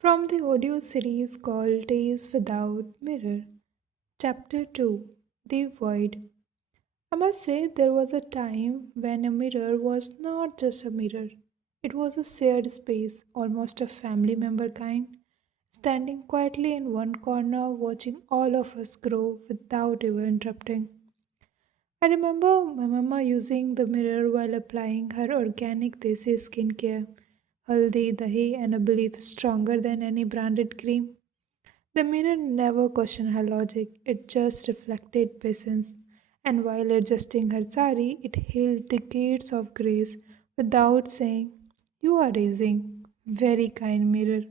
From the audio series called Days Without Mirror, Chapter 2, The Void. I must say, there was a time when a mirror was not just a mirror, it was a shared space, almost a family member kind, standing quietly in one corner, watching all of us grow without ever interrupting. I remember my mama using the mirror while applying her organic desi skincare, haldi, dahi, and a belief stronger than any branded cream. The mirror never questioned her logic, it just reflected patience. And while adjusting her sari, it held decades of grace without saying, "You are aging." Very kind mirror.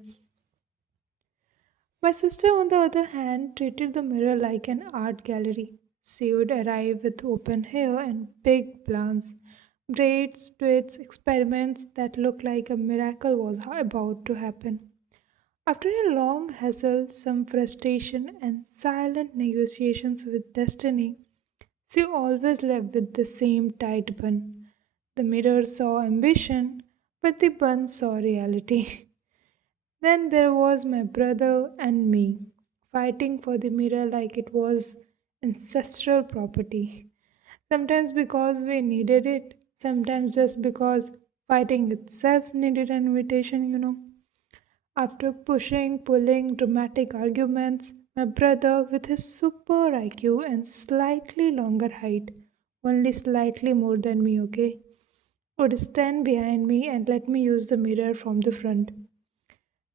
My sister, on the other hand, treated the mirror like an art gallery. She would arrive with open hair and big plans, braids, twists, experiments that looked like a miracle was about to happen. After a long hassle, some frustration, and silent negotiations with destiny, she always left with the same tight bun. The mirror saw ambition, but the bun saw reality. Then there was my brother and me, fighting for the mirror like it was ancestral property. Sometimes because we needed it, sometimes just because fighting itself needed an invitation. After pushing, pulling, dramatic arguments, my brother, with his super IQ and slightly longer height, only slightly more than me, okay, would stand behind me and let me use the mirror from the front.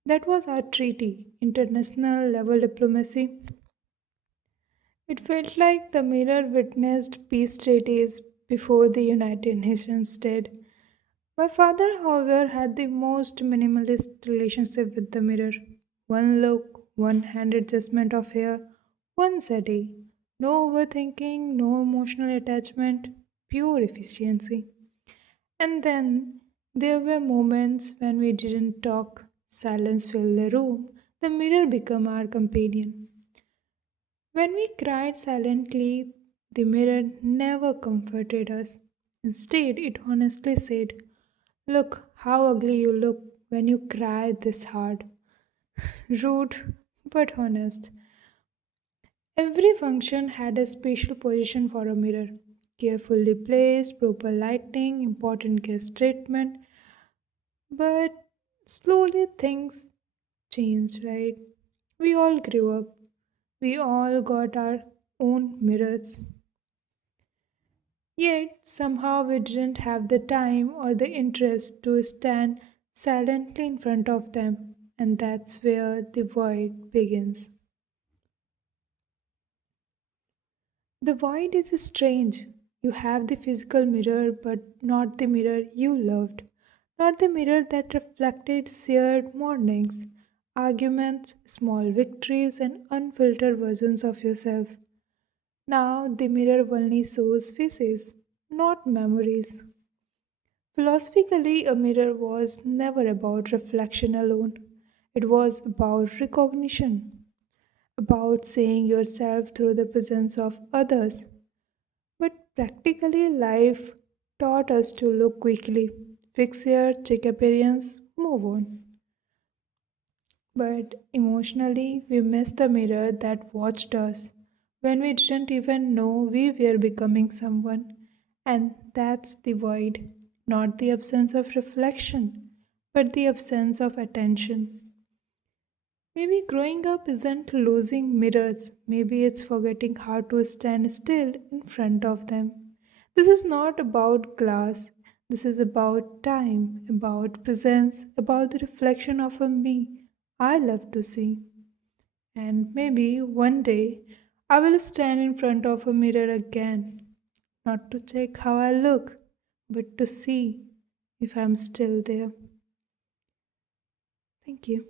That was our treaty, international level diplomacy. It felt like the mirror witnessed peace treaties before the United Nations did. My father, however, had the most minimalist relationship with the mirror. One look, one hand adjustment of hair, one steady. No overthinking, no emotional attachment, pure efficiency. And then there were moments when we didn't talk, silence filled the room, the mirror became our companion. When we cried silently, the mirror never comforted us. Instead, it honestly said, "Look how ugly you look when you cry this hard." Rude, but honest. Every function had a special position for a mirror. Carefully placed, proper lighting, important guest treatment. But slowly things changed, right? We all grew up. We all got our own mirrors. Yet somehow we didn't have the time or the interest to stand silently in front of them, and that's where the void begins. The void is strange. You have the physical mirror, but not the mirror you loved, not the mirror that reflected shared mornings, arguments, small victories, and unfiltered versions of yourself. Now the mirror only shows faces, not memories. Philosophically, a mirror was never about reflection alone. It was about recognition, about seeing yourself through the presence of others. But practically, life taught us to look quickly, fix hair, check appearance, move on. But emotionally, we missed the mirror that watched us when we didn't even know we were becoming someone. And that's the void, not the absence of reflection, but the absence of attention. Maybe growing up isn't losing mirrors, maybe it's forgetting how to stand still in front of them. This is not about glass, this is about time, about presence, about the reflection of a me I love to see. And maybe one day I will stand in front of a mirror again, not to check how I look, but to see if I'm still there. Thank you.